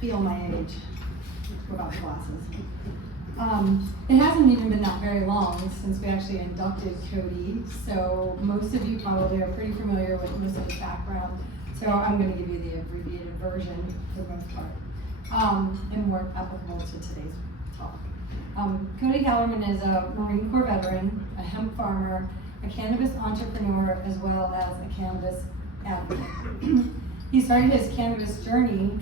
feel my age without the glasses. It hasn't even been that very long since we actually inducted Cody, so most of you probably are pretty familiar with most of his background. So I'm going to give you the abbreviated version for the most part, and more applicable to today's talk. Cody Callarman is a Marine Corps veteran, a hemp farmer, a cannabis entrepreneur, as well as a cannabis advocate. He started his cannabis journey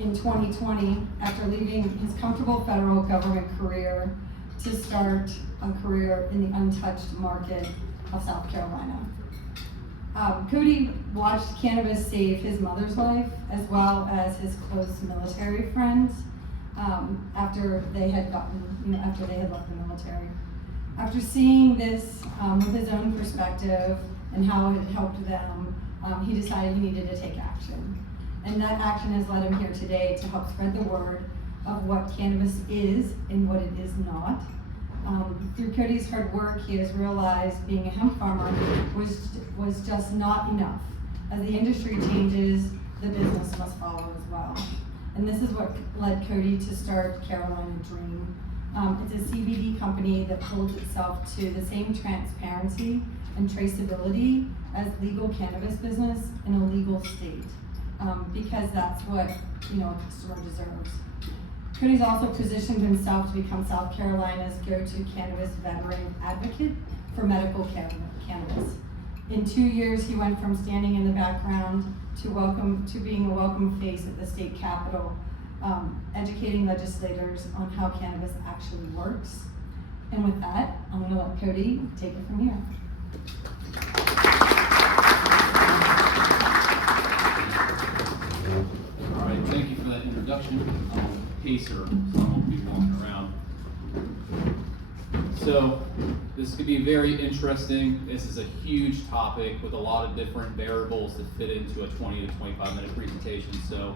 in 2020 after leaving his comfortable federal government career to start a career in the untouched market of South Carolina. Cody watched cannabis save his mother's life as well as his close military friends after they had left the military. After seeing this with his own perspective and how it had helped them, he decided he needed to take action. And that action has led him here today to help spread the word of what cannabis is and what it is not. Through Cody's hard work, he has realized being a hemp farmer was just not enough. As the industry changes, the business must follow as well. And this is what led Cody to start Carolina Dream. It's a CBD company that holds itself to the same transparency and traceability as legal cannabis business in a legal state. Because that's what a customer deserves. Cody's also positioned himself to become South Carolina's go-to cannabis veteran advocate for medical cannabis. In 2 years, he went from standing in the background to being a welcome face at the state capitol, educating legislators on how cannabis actually works. And with that, I'm going to let Cody take it from here. All right, thank you for that introduction. I'm a pacer, so I won't be walking around. So this could be very interesting. This is a huge topic with a lot of different variables that fit into a 20 to 25 minute presentation. So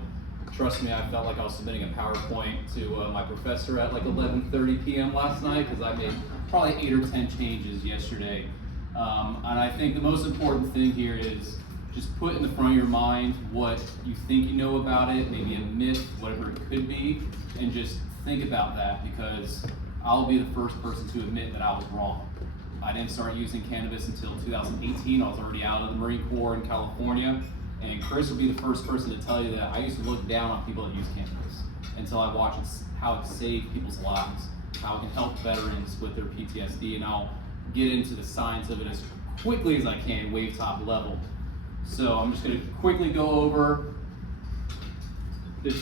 trust me, I felt like I was submitting a PowerPoint to my professor at like 11:30 p.m. last night because I made probably 8 or 10 changes yesterday. And I think the most important thing here is just put in the front of your mind what you think you know about it, maybe a myth, whatever it could be, and just think about that, because I'll be the first person to admit that I was wrong. I didn't start using cannabis until 2018. I was already out of the Marine Corps in California, and Chris will be the first person to tell you that I used to look down on people that use cannabis until I watched how it saved people's lives, how it can help veterans with their PTSD, and I'll get into the science of it as quickly as I can, wave top level. So I'm just going to quickly go over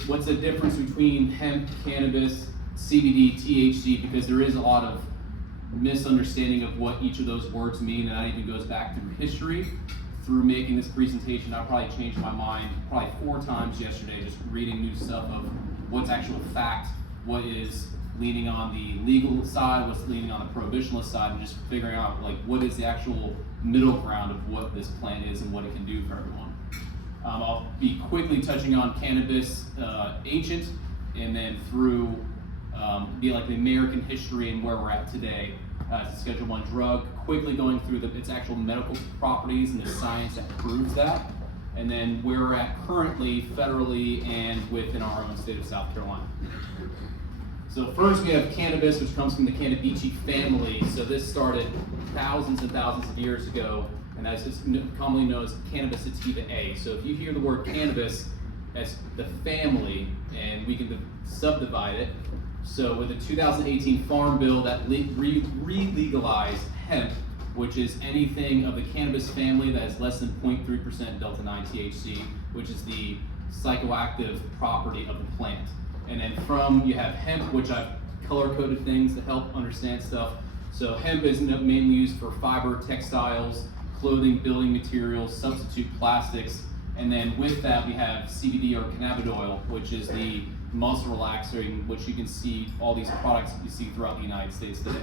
what's the difference between hemp, cannabis, CBD, THC, because there is a lot of misunderstanding of what each of those words mean, and that even goes back through history. Through making this presentation, I probably changed my mind probably 4 times yesterday, just reading new stuff of what's actual fact, what is leaning on the legal side, what's leaning on the prohibitionist side, and just figuring out like what is the actual middle ground of what this plant is and what it can do for everyone. I'll be quickly touching on cannabis ancient, and then through be like the American history and where we're at today. It's a Schedule I drug, quickly going through its actual medical properties and the science that proves that, and then where we're at currently federally and within our own state of South Carolina. So first we have cannabis, which comes from the Cannabici family. So this started thousands and thousands of years ago, and as it's commonly known as cannabis sativa A. So if you hear the word cannabis as the family, and we can subdivide it. So with the 2018 Farm Bill that re-legalized hemp, which is anything of the cannabis family that is less than 0.3% delta-9 THC, which is the psychoactive property of the plant. And then you have hemp, which I've color-coded things to help understand stuff. So hemp is mainly used for fiber, textiles, clothing, building materials, substitute plastics. And then with that, we have CBD or cannabidiol, which is the muscle relaxing, which you can see all these products that you see throughout the United States today.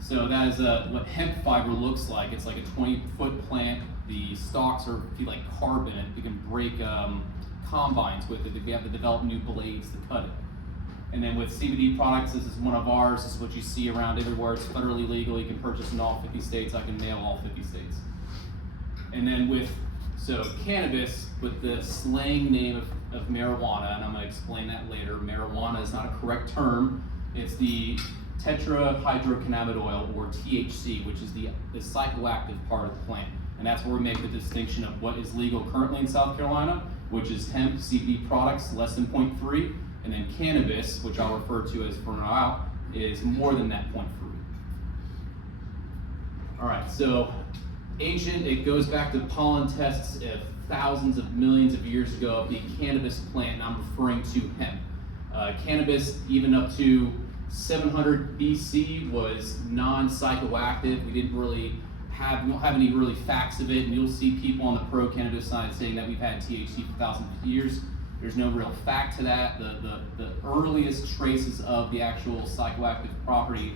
So that is what hemp fiber looks like. It's like a 20-foot plant. The stalks are, if you like, carbon. You can break combines with it. We have to develop new blades to cut it. And then with CBD products, this is one of ours. This is what you see around everywhere. It's federally legal. You can purchase in all 50 states. I can nail all 50 states. And then with So cannabis, with the slang name of marijuana, and I'm going to explain that later. Marijuana is not a correct term. It's the tetrahydrocannabinol, or THC, which is the psychoactive part of the plant. And that's where we make the distinction of what is legal currently in South Carolina, which is hemp, CBD products less than 0.3, and then cannabis, which I'll refer to as from now out, is more than that 0.3. All right, so ancient, it goes back to pollen tests of thousands of millions of years ago of the cannabis plant, and I'm referring to hemp. Cannabis, even up to 700 BC, was non-psychoactive. We didn't really we don't have any really facts of it, and you'll see people on the pro-cannabis side saying that we've had THC for thousands of years. There's no real fact to that. The earliest traces of the actual psychoactive property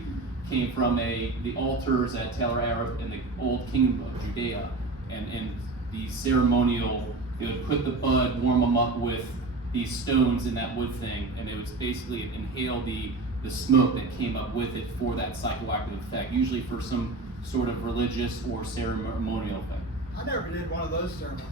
came from the altars at Tel Arab in the old kingdom of Judea, and the ceremonial, they would put the bud, warm them up with these stones in that wood thing, and they would basically inhale the smoke that came up with it for that psychoactive effect, usually for some sort of religious or ceremonial thing. I never did one of those ceremonies.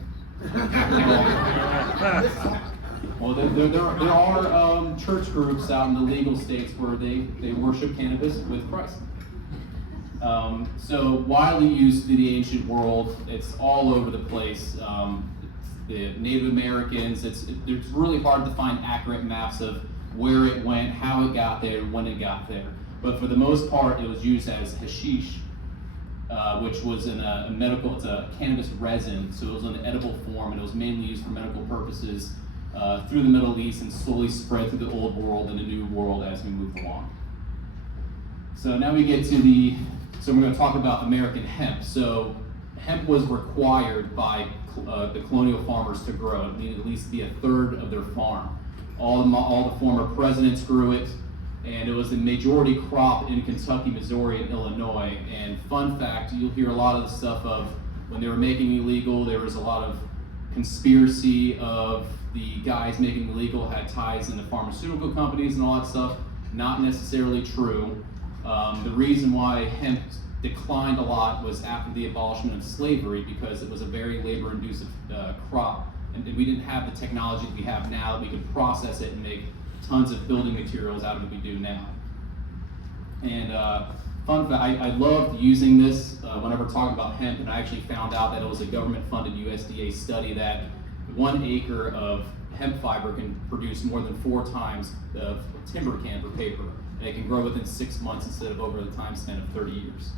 Well, there are church groups out in the legal states where they worship cannabis with Christ. So widely used in the ancient world, it's all over the place. The Native Americans, it's really hard to find accurate maps of where it went, how it got there, when it got there. But for the most part, it was used as hashish, which was in it's a cannabis resin, so it was in an edible form, and it was mainly used for medical purposes through the Middle East and slowly spread through the old world and the new world as we moved along. So now we get to so we're going to talk about American hemp. So hemp was required by the colonial farmers to grow. It needed at least be a third of their farm. All the former presidents grew it, and it was the majority crop in Kentucky, Missouri, and Illinois. And fun fact, you'll hear a lot of the stuff of when they were making it illegal, there was a lot of conspiracy of the guys making it illegal had ties into pharmaceutical companies and all that stuff. Not necessarily true. The reason why hemp declined a lot was after the abolishment of slavery, because it was a very labor-inducive crop, and we didn't have the technology that we have now that we could process it and make tons of building materials out of it we do now. And fun fact, I loved using this whenever talking about hemp, and I actually found out that it was a government-funded USDA study that 1 acre of hemp fiber can produce more than 4 times the timber can for paper, and it can grow within 6 months instead of over the time span of 30 years.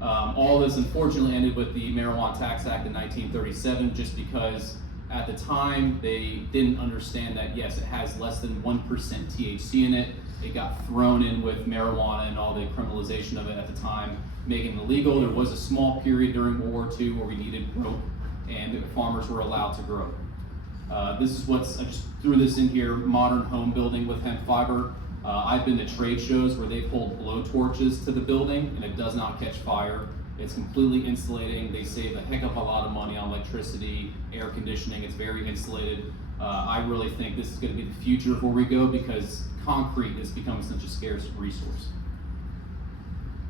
All this unfortunately ended with the Marijuana Tax Act in 1937, just because at the time they didn't understand that yes, it has less than 1% THC in it. It got thrown in with marijuana and all the criminalization of it at the time, making it illegal. There was a small period during World War II where we needed rope, and the farmers were allowed to grow. This is I just threw this in here, modern home building with hemp fiber. I've been to trade shows where they pulled blow torches to the building and it does not catch fire. It's completely insulating. They save a heck of a lot of money on electricity, air conditioning. It's very insulated. I really think this is going to be the future of where we go, because concrete is becoming such a scarce resource.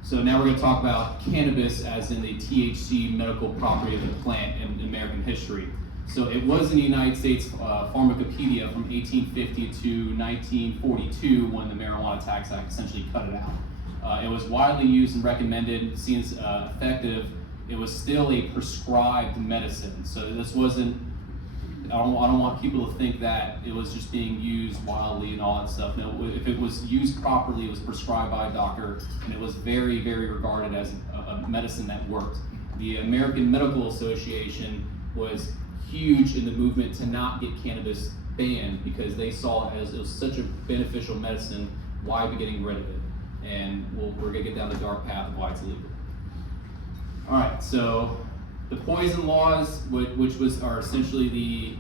So now we're going to talk about cannabis as in the THC medical property of the plant in American history. So it was in the United States Pharmacopedia from 1850 to 1942 when the Marijuana Tax Act essentially cut it out. It was widely used and recommended, seen as effective. It was still a prescribed medicine. So this wasn't, I don't want people to think that it was just being used wildly and all that stuff. No, if it was used properly, it was prescribed by a doctor, and it was very, very regarded as a medicine that worked. The American Medical Association was huge in the movement to not get cannabis banned, because they saw it as it was such a beneficial medicine. Why are we getting rid of it? And we're gonna get down the dark path of why it's illegal. All right, so the poison laws, which are essentially the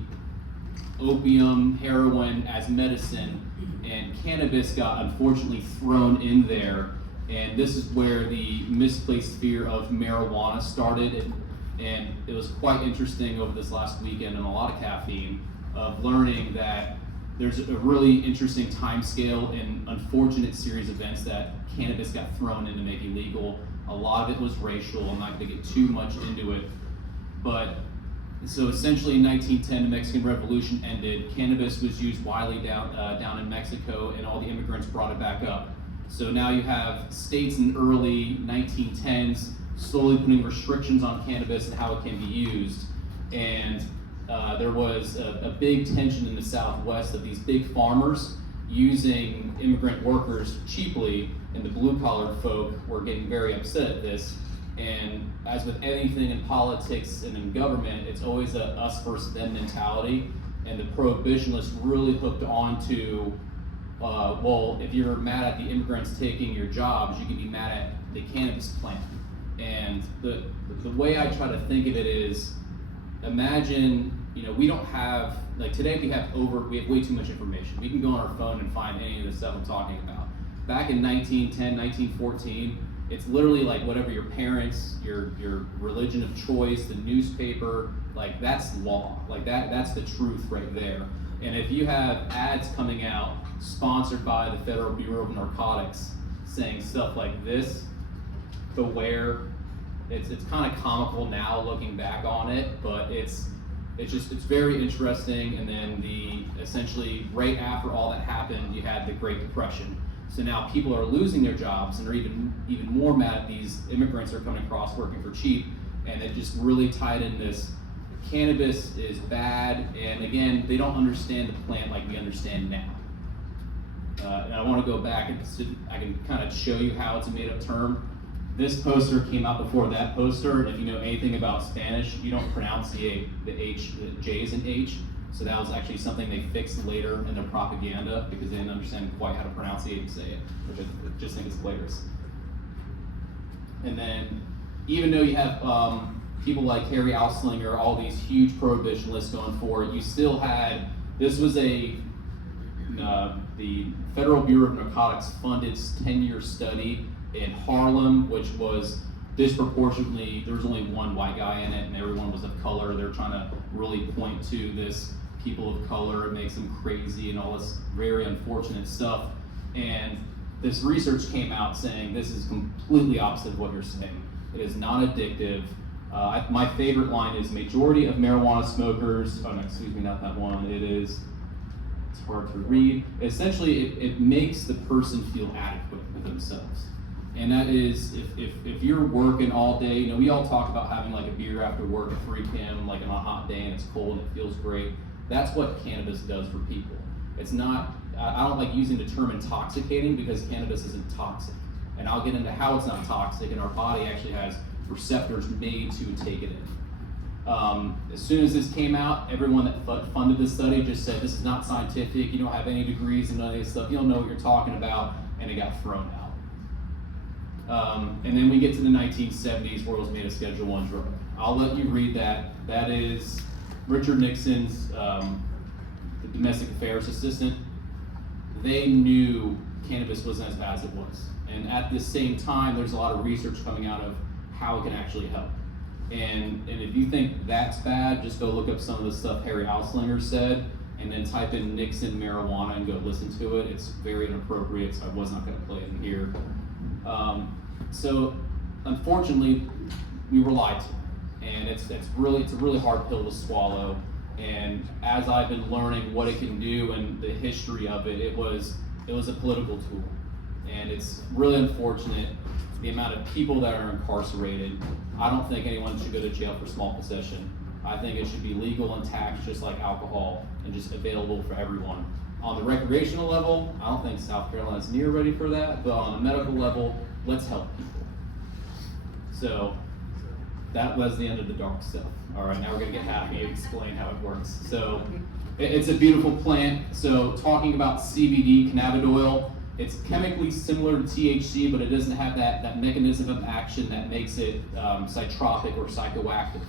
opium, heroin as medicine, and cannabis got unfortunately thrown in there. And this is where the misplaced fear of marijuana started. And it was quite interesting over this last weekend, and a lot of caffeine, of learning that there's a really interesting time scale and unfortunate series of events that cannabis got thrown in to make illegal. A lot of it was racial. I'm not going to get too much into it, but So essentially in 1910, the Mexican Revolution ended. Cannabis was used widely down in Mexico, and all the immigrants brought it back up. So now you have states in the early 1910s slowly putting restrictions on cannabis and how it can be used. And there was a big tension in the Southwest of these big farmers using immigrant workers cheaply, and the blue-collar folk were getting very upset at this. And as with anything in politics and in government, it's always a us versus them mentality. And the prohibitionists really hooked on to, well, if you're mad at the immigrants taking your jobs, you can be mad at the cannabis plant. And the way I try to think of it is, imagine, we don't have, like today we have way too much information. We can go on our phone and find any of the stuff I'm talking about. Back in 1910, 1914, it's literally like whatever your parents, your religion of choice, the newspaper, like that's law. Like that's the truth right there. And if you have ads coming out sponsored by the Federal Bureau of Narcotics saying stuff like this, beware. It's kind of comical now looking back on it, but it's very interesting. And then essentially right after all that happened, you had the Great Depression. So now people are losing their jobs and are even more mad at these immigrants are coming across working for cheap, and it just really tied in this cannabis is bad, and again, they don't understand the plant like we understand now. And I want to go back and I can kind of show you how it's a made-up term. This poster came out before that poster, and if you know anything about Spanish, you don't pronounce the H, the J's and H. So that was actually something they fixed later in their propaganda because they didn't understand quite how to pronunciate and say it, which I just think is hilarious. And then, even though you have people like Harry Anslinger, all these huge prohibitionists going for it, you still had, this was the Federal Bureau of Narcotics funded 10-year study in Harlem, which was disproportionately, there was only one white guy in it and everyone was of color. They're trying to really point to this people of color, it makes them crazy and all this very unfortunate stuff. And this research came out saying this is completely opposite of what you're saying. It is not addictive. My favorite line is majority of marijuana smokers, oh no, excuse me, not that one, it's hard to read. Essentially, it makes the person feel adequate with themselves. And that is, if you're working all day, we all talk about having like a beer after work at 3 p.m., like on a hot day and it's cold and it feels great. That's what cannabis does for people. It's not, I don't like using the term intoxicating because cannabis isn't toxic. And I'll get into how it's not toxic, and our body actually has receptors made to take it in. As soon as this came out, everyone that funded this study just said, this is not scientific, you don't have any degrees and none of this stuff, you don't know what you're talking about, and it got thrown out. And then we get to the 1970s where it was made a Schedule I drug. I'll let you read that. That is Richard Nixon's the domestic affairs assistant. They knew cannabis wasn't as bad as it was. And at the same time, there's a lot of research coming out of how it can actually help. And if you think that's bad, just go look up some of the stuff Harry Anslinger said, and then type in Nixon marijuana and go listen to it. It's very inappropriate, so I was not going to play it in here. So unfortunately, we were lied to. And it's a really hard pill to swallow. And as I've been learning what it can do and the history of it, it was a political tool. And it's really unfortunate the amount of people that are incarcerated. I don't think anyone should go to jail for small possession. I think it should be legal and taxed just like alcohol and just available for everyone. On the recreational level, I don't think South Carolina's near ready for that, but on the medical level, let's help people. So that was the end of the dark stuff. All right, now we're gonna get happy and explain how it works. So it's a beautiful plant. So talking about CBD, cannabidiol, it's chemically similar to THC, but it doesn't have that mechanism of action that makes it psychotropic or psychoactive.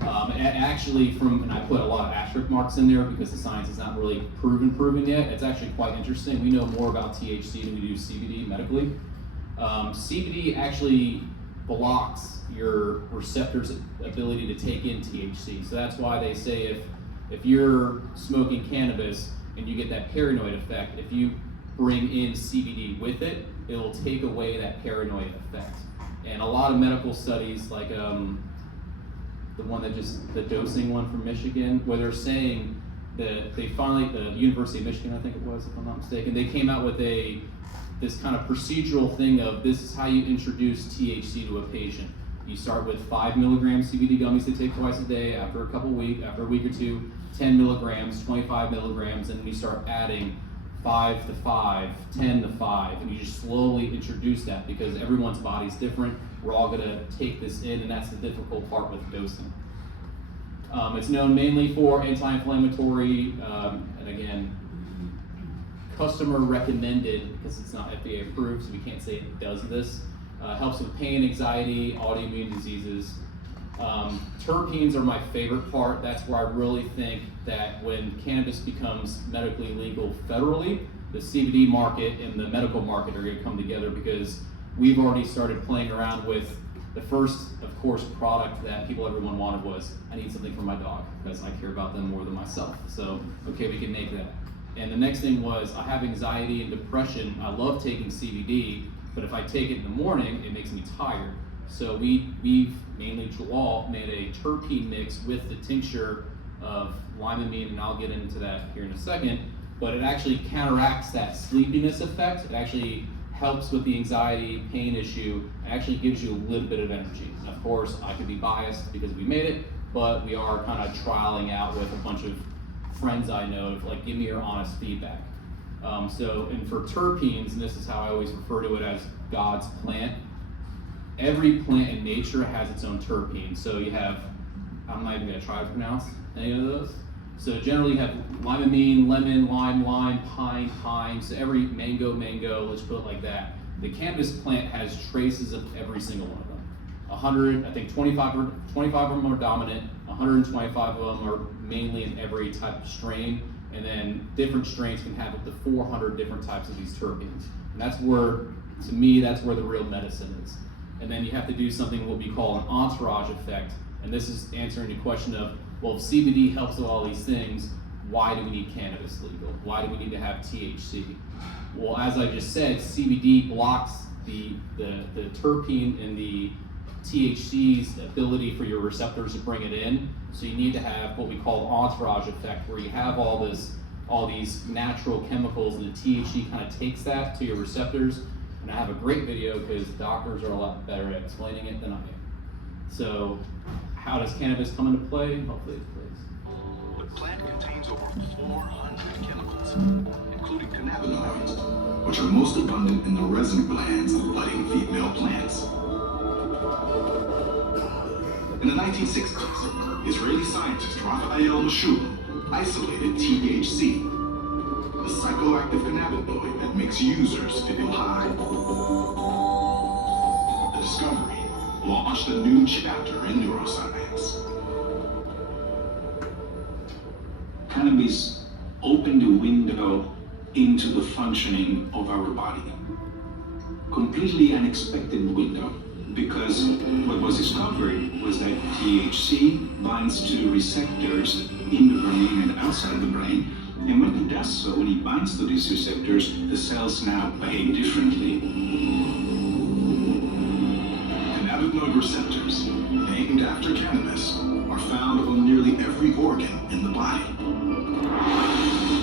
And actually, and I put a lot of asterisk marks in there because the science is not really proven yet. It's actually quite interesting. We know more about THC than we do CBD medically. CBD actually blocks your receptors' ability to take in THC. So that's why they say if you're smoking cannabis and you get that paranoid effect, if you bring in CBD with it, it'll take away that paranoid effect. And a lot of medical studies, like the one that just, the dosing one from Michigan, where they're saying that they finally, the University of Michigan, I think it was, if I'm not mistaken, they came out with this kind of procedural thing of this is how you introduce THC to a patient. You start with 5 milligram CBD gummies to take twice a day. After a week or two, 10 milligrams, 25 milligrams, and then you start adding 5 to 5, 10 to 5, and you just slowly introduce that because everyone's body's different. We're all gonna take this in, and that's the difficult part with dosing. It's known mainly for anti-inflammatory, and again, customer recommended because it's not FDA approved, so we can't say it does this. Helps with pain, anxiety, autoimmune diseases. Terpenes are my favorite part. That's where I really think that when cannabis becomes medically legal federally, the CBD market and the medical market are going to come together because we've already started playing around with the first, of course, product that everyone wanted was, I need something for my dog because I care about them more than myself. So, okay, we can make that. And the next thing was, I have anxiety and depression. I love taking CBD, but if I take it in the morning, it makes me tired. So we've mainly Jalal made a terpene mix with the tincture of limonene, and I'll get into that here in a second, but it actually counteracts that sleepiness effect. It actually helps with the anxiety, pain issue, and actually gives you a little bit of energy. And of course, I could be biased because we made it, but we are kind of trialing out with a bunch of friends I know, like, give me your honest feedback. And for terpenes, and this is how I always refer to it as God's plant, every plant in nature has its own terpene. So you have, I'm not even gonna try to pronounce any of those. So generally you have limonene, lemon, lime, pine. So every mango, let's put it like that. The cannabis plant has traces of every single one of them. 100, I think 25 of them are dominant, 125 of them are mainly in every type of strain, and then different strains can have up to 400 different types of these terpenes. And that's where, to me, that's where the real medicine is. And then you have to do something what we call an entourage effect. And this is answering the question of, well, if CBD helps with all these things, why do we need cannabis legal? Why do we need to have THC? Well, as I just said, CBD blocks the terpene and the THC's ability for your receptors to bring it in. So you need to have what we call entourage effect, where you have all these natural chemicals, and the THC kind of takes that to your receptors. And I have a great video because doctors are a lot better at explaining it than I am. So how does cannabis come into play? Hopefully it plays. The plant contains over 400 chemicals, including cannabinoids, which are most abundant in the resin glands of budding female plants. In the 1960s, Israeli scientist Raphael Mechoulam isolated THC, the psychoactive cannabinoid that makes users feel high. The discovery launched a new chapter in neuroscience. Cannabis opened a window into the functioning of our body. Completely unexpected window, because what was discovered was that THC binds to receptors in the brain and outside the brain, and when it does so, when it binds to these receptors, the cells now behave differently. Cannabinoid receptors, named after cannabis, are found on nearly every organ in the body.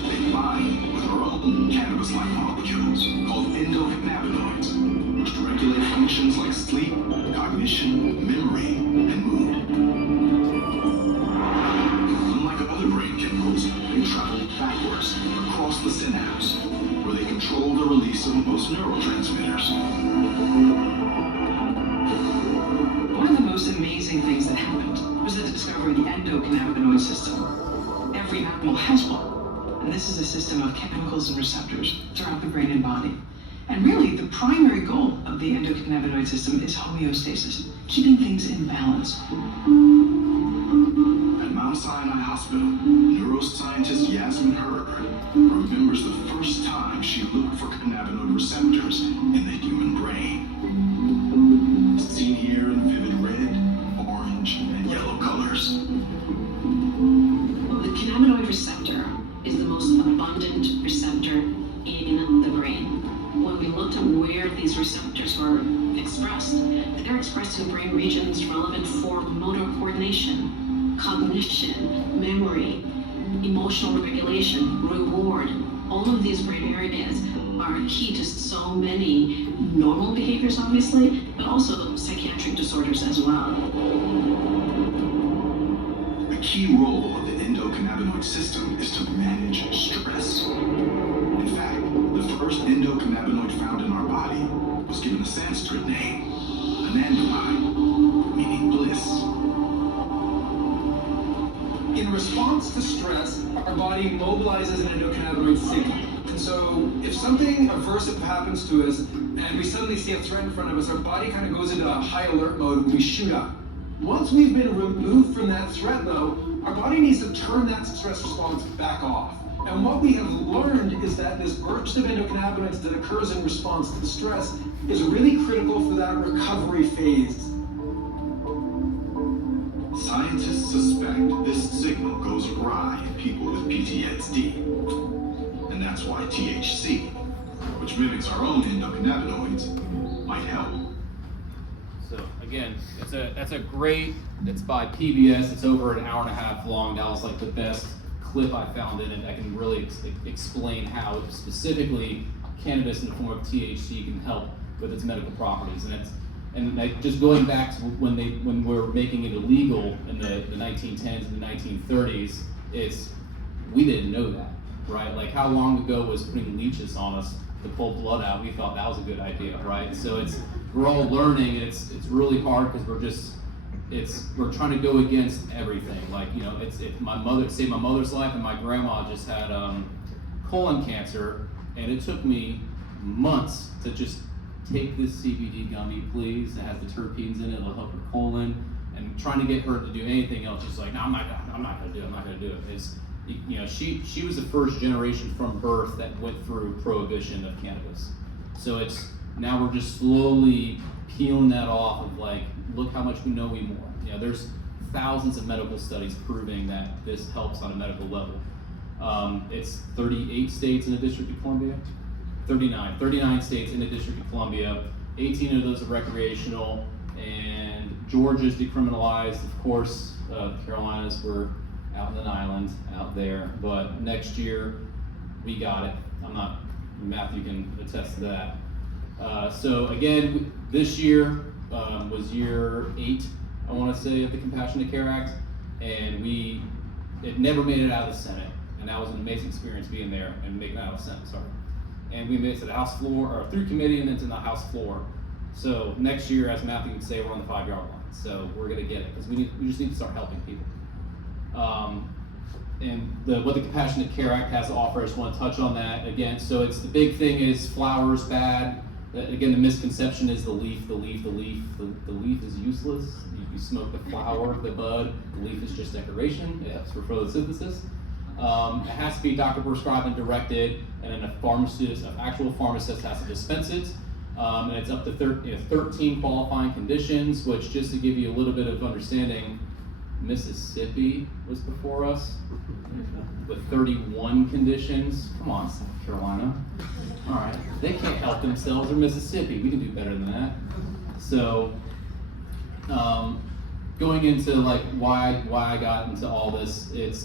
They bind with our own cannabis-like molecules called endocannabinoids, which regulate functions like sleep, cognition, memory, and mood. Unlike other brain chemicals, they travel backwards across the synapse, where they control the release of most neurotransmitters. One of the most amazing things that happened was the discovery of the endocannabinoid system. Every animal has one, and this is a system of chemicals and receptors throughout the brain and body. And really, the primary goal of the endocannabinoid system is homeostasis, keeping things in balance. At Mount Sinai Hospital, neuroscientist Yasmin Herber remembers the first time she looked for cannabinoid receptors in the human brain. Seen here in vivid red, orange, and yellow colors. The cannabinoid receptor is the most abundant receptor in the brain. When we looked to where these receptors were expressed. They're expressed in brain regions relevant for motor coordination, cognition, memory, emotional regulation, reward. All of these brain areas are key to so many normal behaviors, obviously, but also psychiatric disorders as well. A key role of the endocannabinoid system is to manage stress. In fact, the first endocannabinoid found in our body was given a Sanskrit name, anandamide, meaning bliss. In response to stress, our body mobilizes an endocannabinoid signal. And so if something aversive happens to us and we suddenly see a threat in front of us, our body kind of goes into a high alert mode and we shoot up. Once we've been removed from that threat though, our body needs to turn that stress response back off. And what we have learned is that this burst of endocannabinoids that occurs in response to the stress is really critical for that recovery phase. Scientists suspect this signal goes awry in people with PTSD. And that's why THC, which mimics our own endocannabinoids, might help. So again, that's a great, it's by PBS, it's over an hour and a half long. That was like the best clip I found in it that can really explain how specifically cannabis in the form of THC can help with its medical properties. And like just going back to when we're making it illegal in the 1910s and the 1930s, we didn't know that, right? Like how long ago was putting leeches on us to pull blood out? We thought that was a good idea, right? So we're all learning. It's really hard because we're trying to go against everything. Like my mother saved my mother's life, and my grandma just had colon cancer, and it took me months to just take this CBD gummy, please. It has the terpenes in it. It'll help her colon. And trying to get her to do anything else, she's like, no, I'm not gonna do it. I'm not gonna do it. She was the first generation from birth that went through prohibition of cannabis. So now we're just slowly peeling that off of like, look how much we know more. There's thousands of medical studies proving that this helps on a medical level. It's 38 states in the District of Columbia. 39 states in the District of Columbia, 18 of those are recreational, and Georgia's decriminalized. Of course, Carolinas were out in an island out there, but next year we got it. Matthew can attest to that. So again, this year was year 8, I want to say, of the Compassionate Care Act, and it never made it out of the Senate, and that was an amazing experience being there and making it out of the Senate, sorry. And we made it to the House floor, or through committee and then to the House floor. So next year, as Matthew would say, we're on the 5-yard line. So we're gonna get it, because we just need to start helping people. And what the Compassionate Care Act has to offer, I just want to touch on that again. So the big thing is flower's bad. Again, the misconception is the leaf. The leaf is useless. You smoke the flower, the bud. The leaf is just decoration. It helps for photosynthesis. It has to be doctor prescribed and directed, and then an actual pharmacist has to dispense it. And it's up to 13 qualifying conditions, which, just to give you a little bit of understanding, Mississippi was before us with 31 conditions. Come on, South Carolina. All right, they can't help themselves. They're Mississippi. We can do better than that. So, going into like why I got into all this, it's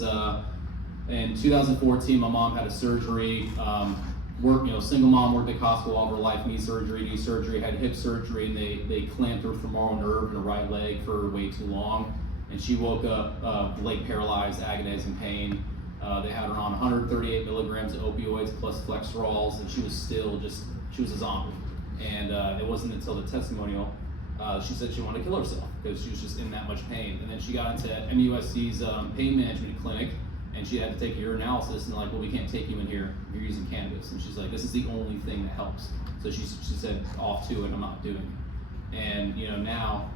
in 2014, my mom had a surgery. Single mom, worked at hospital all of her life, knee surgery, had hip surgery, and they clamped her femoral nerve in her right leg for way too long. And she woke up leg paralyzed, agonizing pain. They had her on 138 milligrams of opioids plus Flexerols, and she was a zombie. And it wasn't until the testimonial, she said she wanted to kill herself because she was just in that much pain. And then she got into MUSC's pain management clinic, and she had to take a urinalysis, and they're like, well, we can't take you in here, you're using cannabis. And she's like, this is the only thing that helps. So she said, off to it, I'm not doing it. And now,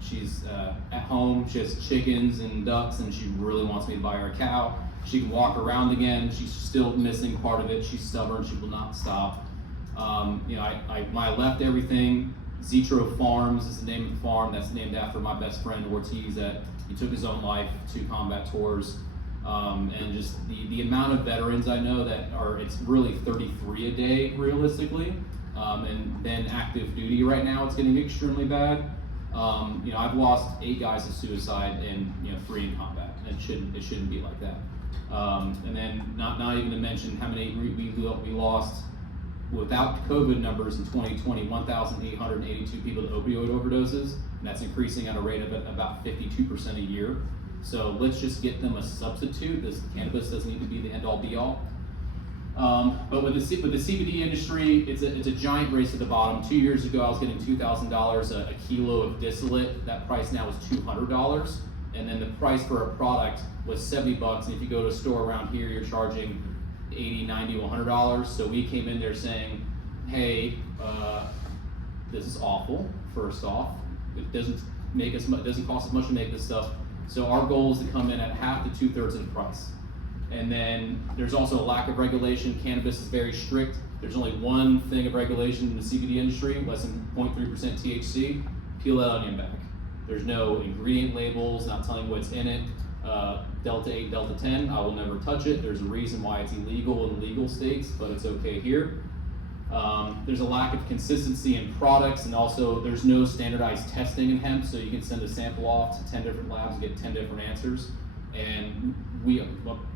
she's at home, she has chickens and ducks, and she really wants me to buy her a cow. She can walk around again, she's still missing part of it, she's stubborn, she will not stop. When I left everything, Zetro Farms is the name of the farm that's named after my best friend Ortiz, that he took his own life to combat tours. And just the amount of veterans I know that it's really 33 a day realistically, and then active duty right now, it's getting extremely bad. I've lost 8 guys to suicide and 3 in combat, and it shouldn't be like that. And then not even to mention how many we lost without COVID numbers in 2020, 1,882 people to opioid overdoses, and that's increasing at a rate of about 52% a year. So let's just get them a substitute. This cannabis doesn't need to be the end-all be-all. But with the CBD industry, it's a giant race to the bottom. 2 years ago, I was getting $2,000 a kilo of distillate. That price now is $200, and then the price for a product was $70. And if you go to a store around here, you're charging $80, $90, $100. So we came in there saying, hey, this is awful. First off, it doesn't cost as much to make this stuff. So our goal is to come in at half to 2/3 of the price. And then there's also a lack of regulation. Cannabis is very strict. There's only one thing of regulation in the CBD industry, less than 0.3% THC. Peel that onion back. There's no ingredient labels, not telling what's in it. Delta 8, Delta 10, I will never touch it. There's a reason why it's illegal in legal states, but it's okay here. There's a lack of consistency in products, and also there's no standardized testing in hemp, so you can send a sample off to 10 different labs and get 10 different answers. And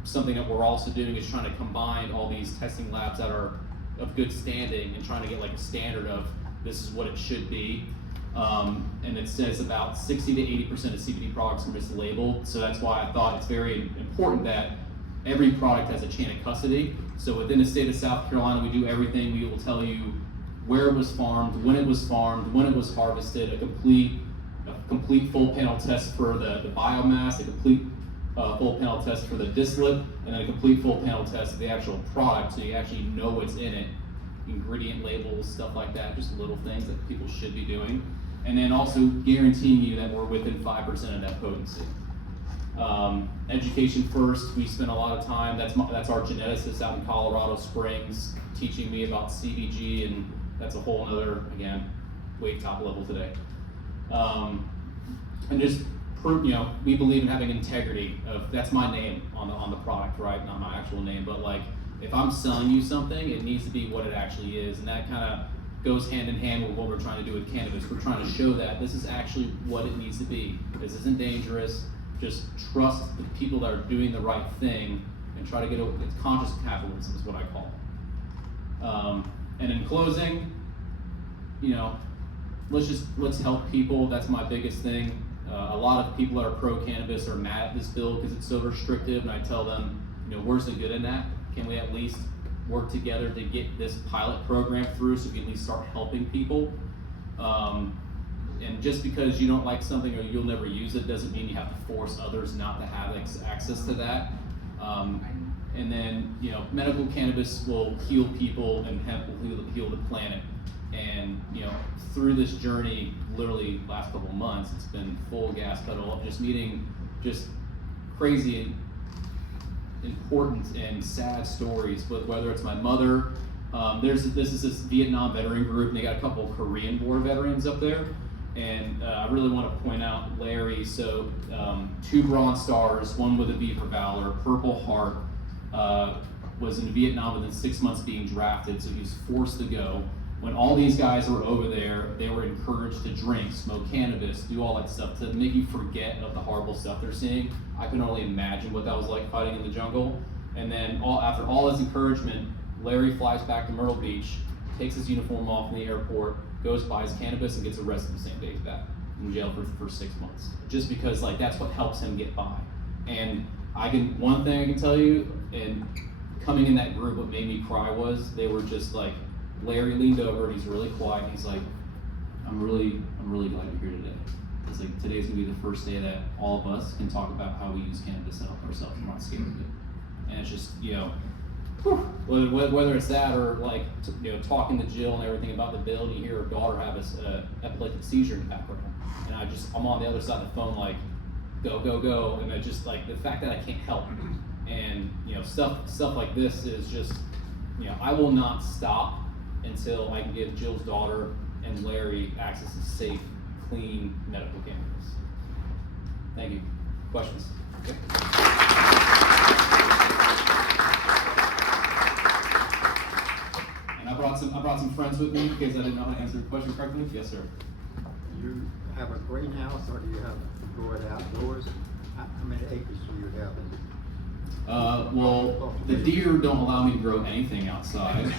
something that we're also doing is trying to combine all these testing labs that are of good standing and trying to get like a standard of this is what it should be. And it says about 60 to 80% of CBD products are mislabeled, so that's why I thought it's very important that every product has a chain of custody. So within the state of South Carolina, we do everything. We will tell you where it was farmed, when it was harvested, a complete full panel test for the biomass, a complete full panel test for the distillate, and then a complete full panel test of the actual product, so you actually know what's in it, ingredient labels, stuff like that, just little things that people should be doing. And then also guaranteeing you that we're within 5% of that potency. Education first, we spend a lot of time, that's our geneticist out in Colorado Springs teaching me about CBG, and that's a whole nother, again, way top level today. And just prove, we believe in having integrity of, that's my name on the product, right? Not my actual name, but like, if I'm selling you something, it needs to be what it actually is, and that kind of goes hand in hand with what we're trying to do with cannabis. We're trying to show that this is actually what it needs to be. This isn't dangerous. Just trust the people that are doing the right thing and try to get it's conscious capitalism is what I call it. And in closing, let's help people. That's my biggest thing. A lot of people that are pro-cannabis are mad at this bill because it's so restrictive, and I tell them, where's the good in that? Can we at least work together to get this pilot program through so we can at least start helping people? And just because you don't like something or you'll never use it doesn't mean you have to force others not to have access to that. And then, medical cannabis will heal people, and hemp will heal the planet. And, through this journey, literally last couple of months, it's been full gas pedal of just meeting just crazy important and sad stories, but whether it's my mother, this is this Vietnam veteran group, and they got a couple of Korean War veterans up there, and I really want to point out Larry. So 2 Bronze Stars, one with a V for Valor, Purple Heart, was in Vietnam within 6 months being drafted, so he's forced to go. When all these guys were over there, they were encouraged to drink, smoke cannabis, do all that stuff to make you forget of the horrible stuff they're seeing. I can only imagine what that was like fighting in the jungle. And then after all his encouragement, Larry flies back to Myrtle Beach, takes his uniform off in the airport, goes buys cannabis, and gets arrested the same day he's back in jail for 6 months. Just because that's what helps him get by. And one thing I can tell you, and coming in that group, what made me cry was they were just like, Larry leaned over and he's really quiet, and he's like, I'm really glad you're here today. It's like, today's gonna be the first day that all of us can talk about how we use cannabis to help ourselves and not scared of it. And it's just, whether it's that or talking to Jill and everything about the bill, and you hear her daughter have a epileptic seizure in the background. And I'm on the other side of the phone like, go, go, go. And it's just like the fact that I can't help. And stuff like this is just, I will not stop until I can give Jill's daughter and Larry access to safe, clean medical cannabis. Thank you. Questions? Okay. And I brought brought some friends with me because I didn't know how to answer the question correctly. Yes, sir. You have a greenhouse or do you have to grow it outdoors? How many acres do you have? Well, the deer don't allow me to grow anything outside.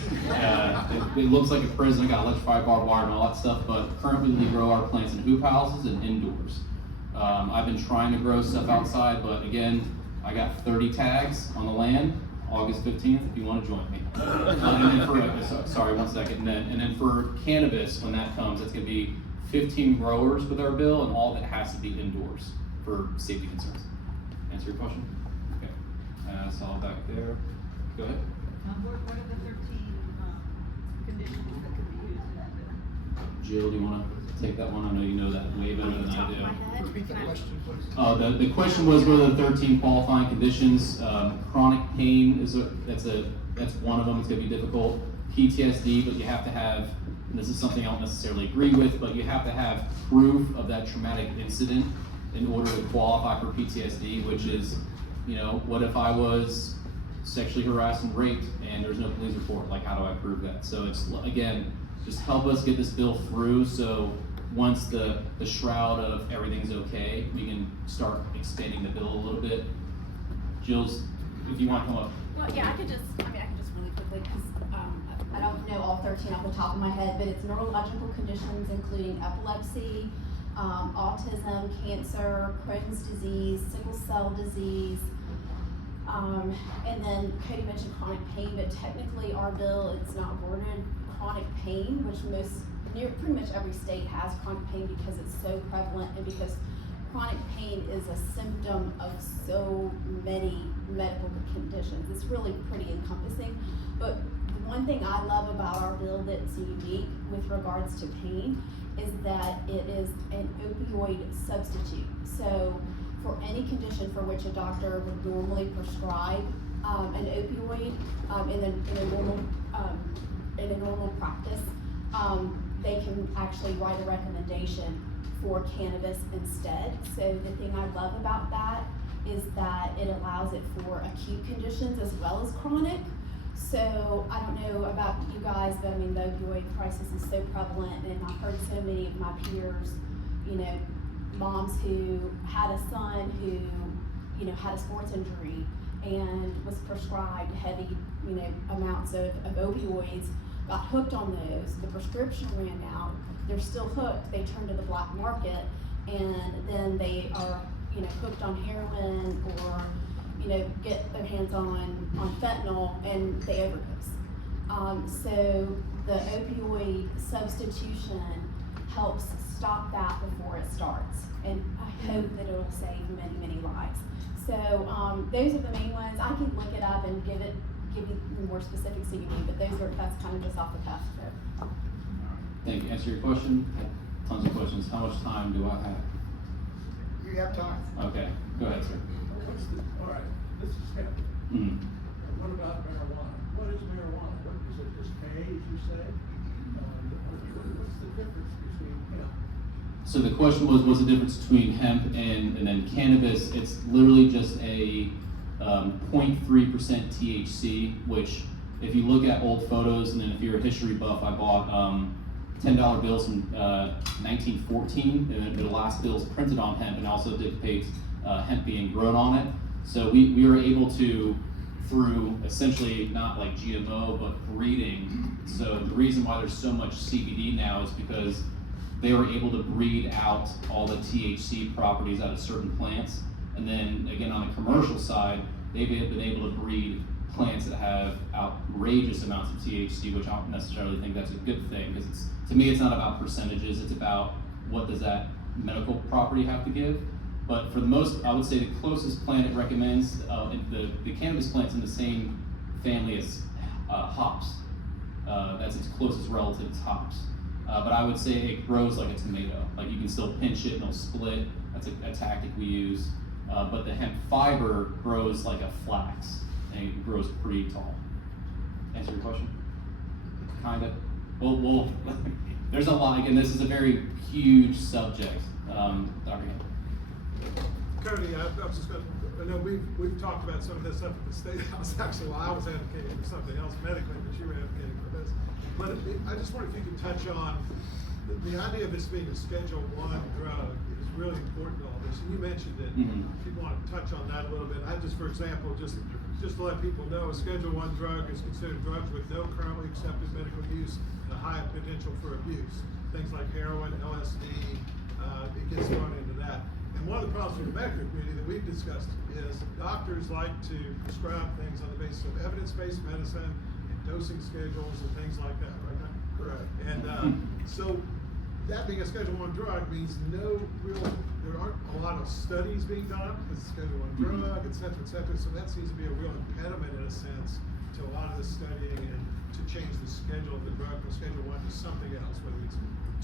It looks like a prison. I got electrified barbed wire and all that stuff, but currently we grow our plants in hoop houses and indoors. I've been trying to grow stuff outside, but again, I got 30 tags on the land, August 15th, if you want to join me. And then for, sorry, 1 second. And then for cannabis, when that comes, it's going to be 15 growers with our bill, and all that has to be indoors for safety concerns. Answer your question? Okay. Saw back there. Go ahead. What are the 13 conditions that could be used in that bill? Jill, do you want to take that one? I know you know that way better than I do. Repeat the question, please. The question was, what are the 13 qualifying conditions? Chronic pain that's one of them. It's going to be difficult. PTSD, but you have to have, and this is something I don't necessarily agree with, but you have to have proof of that traumatic incident in order to qualify for PTSD, which is, you know, what if I was sexually harassed and raped and there's no police report? Like, how do I prove that? So it's, again, just help us get this bill through, so once the shroud of everything's okay, we can start expanding the bill a little bit. Jill's, if you want to come up. Well, yeah, I could just really quickly, because I don't know all 13 off the top of my head, but it's neurological conditions including epilepsy, autism, cancer, Crohn's disease, sickle cell disease, and then Cody mentioned chronic pain, but technically our bill, it's not worded chronic pain, which pretty much every state has chronic pain because it's so prevalent and because chronic pain is a symptom of so many medical conditions. It's really pretty encompassing. But the one thing I love about our bill that's unique with regards to pain is that it is an opioid substitute. So for any condition for which a doctor would normally prescribe an opioid in a normal practice, they can actually write a recommendation for cannabis instead. So the thing I love about that is that it allows it for acute conditions as well as chronic. So I don't know about you guys, but I mean, the opioid crisis is so prevalent, and I've heard so many of my peers, you know, moms who had a son who, you know, had a sports injury and was prescribed heavy, you know, amounts of opioids, got hooked on those, the prescription ran out, they're still hooked, they turn to the black market, and then they are, you know, hooked on heroin or, you know, get their hands on fentanyl and they overdose. So the opioid substitution helps stop that before it starts, and I hope that it'll save many, many lives. So those are the main ones. I can look it up and give you more specifics if you need, but that's kind of just off the cuff. So. Thank you. Answer your question. Tons of questions. How much time do I have? You have time. Okay, go ahead, sir. All right, this is hemp. Mm-hmm. What about marijuana? What is marijuana? What is it? Just K, as you say? What's the difference between hemp? So the question was, what's the difference between hemp and then cannabis? It's literally just a 0.3% THC, which if you look at old photos, and then if you're a history buff, I bought $10 bills from 1914, and the last bills printed on hemp and also depicts hemp being grown on it. So we were able to, through essentially not like GMO, but breeding. So the reason why there's so much CBD now is because they were able to breed out all the THC properties out of certain plants. And then again, on the commercial side, they've been able to breed plants that have outrageous amounts of THC, which I don't necessarily think that's a good thing, because to me, it's not about percentages, it's about what does that medical property have to give. But for the most, I would say the closest plant it recommends, the cannabis plant's in the same family as hops. That's its closest relative is hops. But I would say it grows like a tomato. Like you can still pinch it and it'll split. That's a tactic we use. But the hemp fiber grows like a flax, and it grows pretty tall. Answer your question? Kinda. Well, there's a lot. Again, this is a very huge subject. Dr. Hamp. Cody, I was just going to I know we've talked about some of this up at the State House, actually, while I was advocating for something else medically, but you were advocating for this. But I just wonder if you could touch on, the idea of this being a Schedule I drug is really important to all this, and you mentioned it. If you want to touch on that a little bit, for example, just to let people know, a Schedule I drug is considered drugs with no currently accepted medical use and a high potential for abuse. Things like heroin, LSD, it gets thrown into that. And one of the problems with the medical community that we've discussed is doctors like to prescribe things on the basis of evidence-based medicine and dosing schedules and things like that, right? Correct. And so that being a Schedule I drug means there aren't a lot of studies being done because it's a Schedule I drug, et cetera, et cetera. So that seems to be a real impediment in a sense to a lot of this studying and to change the schedule of the drug from Schedule I to something else, whether it's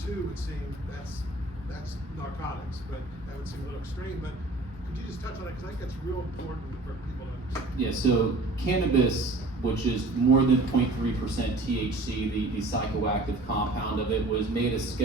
2 would seem that's narcotics, but that would seem a little extreme. But could you just touch on that, because I think that's real important for people to understand. Yeah, so cannabis, which is more than 0.3% THC, the psychoactive compound of it, was made as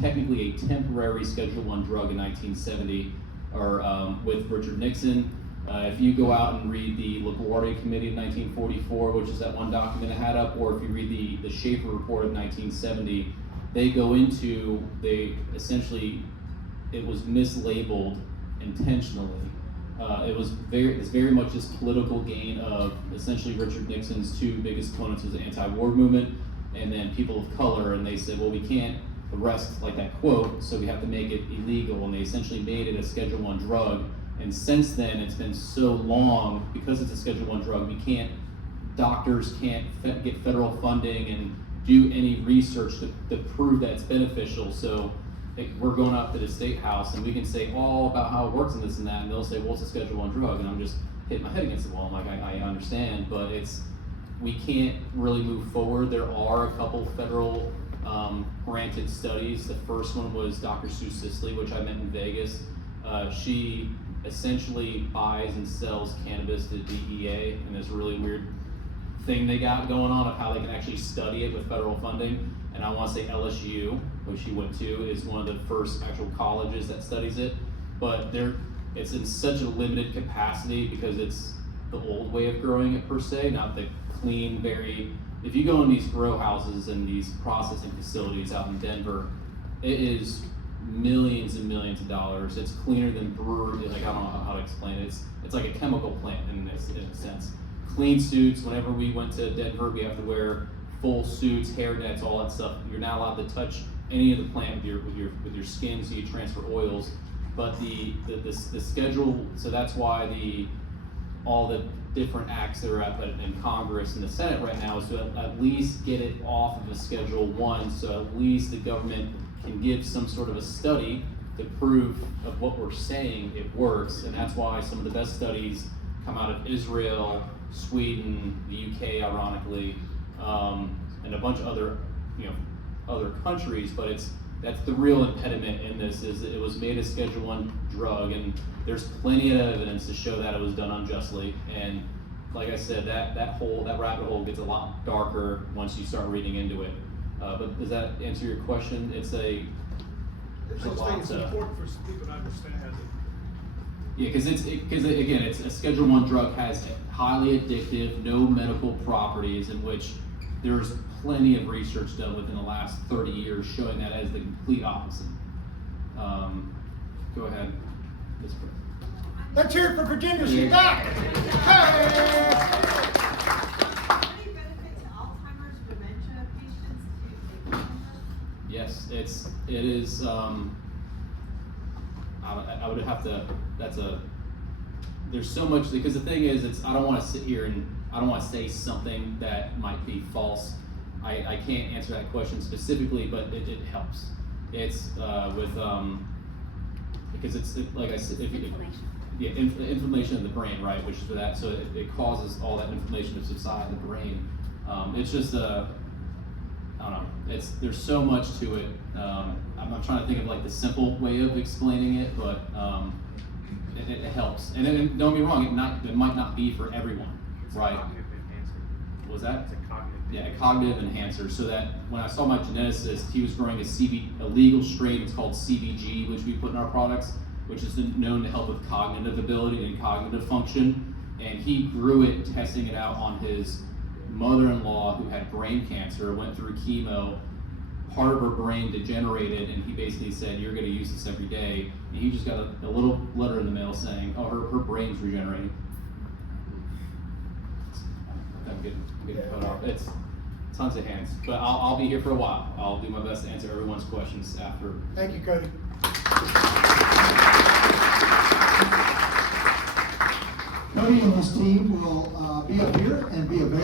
technically a temporary Schedule I drug in 1970, or with Richard Nixon. If you go out and read the Rotary Committee of 1944, which is that one document I had up, or if you read the Schaefer Report of 1970, they go into, it was mislabeled intentionally. It's very much this political gain of essentially Richard Nixon's 2 biggest opponents was the anti-war movement and then people of color, and they said, well, we can't arrest like that quote, so we have to make it illegal, and they essentially made it a Schedule I drug. And since then, it's been so long, because it's a Schedule I drug, doctors can't get federal funding and do any research to prove that it's beneficial. So we're going up to the State House and we can say all about how it works and this and that, and they'll say, well, it's a Schedule I drug, and I'm just hitting my head against the wall. I'm like, I understand, but we can't really move forward. There are a couple federal granted studies. The first one was Dr. Sue Sisley, which I met in Vegas. She essentially buys and sells cannabis to DEA, and this really weird thing they got going on of how they can actually study it with federal funding. And I want to say LSU, which she went to, is one of the first actual colleges that studies it. But it's in such a limited capacity because it's the old way of growing it per se, not the clean, if you go in these grow houses and these processing facilities out in Denver, it is millions and millions of dollars. It's cleaner than brewery, like I don't know how to explain it. It's like a chemical plant in a sense. Clean suits, whenever we went to Denver, we have to wear full suits, hair nets, all that stuff. You're not allowed to touch any of the plant with your skin, so you transfer oils. But the schedule, so that's why all the different acts that are in Congress and the Senate right now is to at least get it off of a Schedule I, so at least the government can give some sort of a study to prove of what we're saying it works. And that's why some of the best studies come out of Israel, Sweden, the UK, ironically, and a bunch of other countries. But that's the real impediment in this, is that it was made a Schedule I drug, and there's plenty of evidence to show that it was done unjustly. And like I said, that rabbit hole gets a lot darker once you start reading into it. But does that answer your question? It's important for people to understand that. Yeah, because again, it's a Schedule I drug, has highly addictive, no medical properties, in which there's plenty of research done within the last 30 years showing that as the complete opposite. Go ahead. Let's hear it for Virginia. She's back. Hey! Any benefit to Alzheimer's, dementia patients to take cannabis? Yes, it is. I would have to. There's so much, because the thing is, I don't want to sit here and I don't want to say something that might be false. I can't answer that question specifically, but it helps. It's because it's like I said, Inflammation. Yeah, inflammation of the brain, right? Which is for that, so it causes all that inflammation to subside in the brain. It's just I don't know. There's so much to it. I'm trying to think of like the simple way of explaining it, but it helps. And don't get me wrong, it might not be for everyone, right? What was that? Yeah, a cognitive enhancer. So that when I saw my geneticist, he was growing a legal strain. It's called CBG, which we put in our products. which is known to help with cognitive ability and cognitive function. And he grew it, testing it out on his mother-in-law who had brain cancer, went through chemo, part of her brain degenerated, and he basically said, you're gonna use this every day. And he just got a little letter in the mail saying, oh, her brain's regenerating. I'm getting cut off. It's tons of hands, but I'll be here for a while. I'll do my best to answer everyone's questions after. Thank you, Cody. Cody and his team will be up here and be available.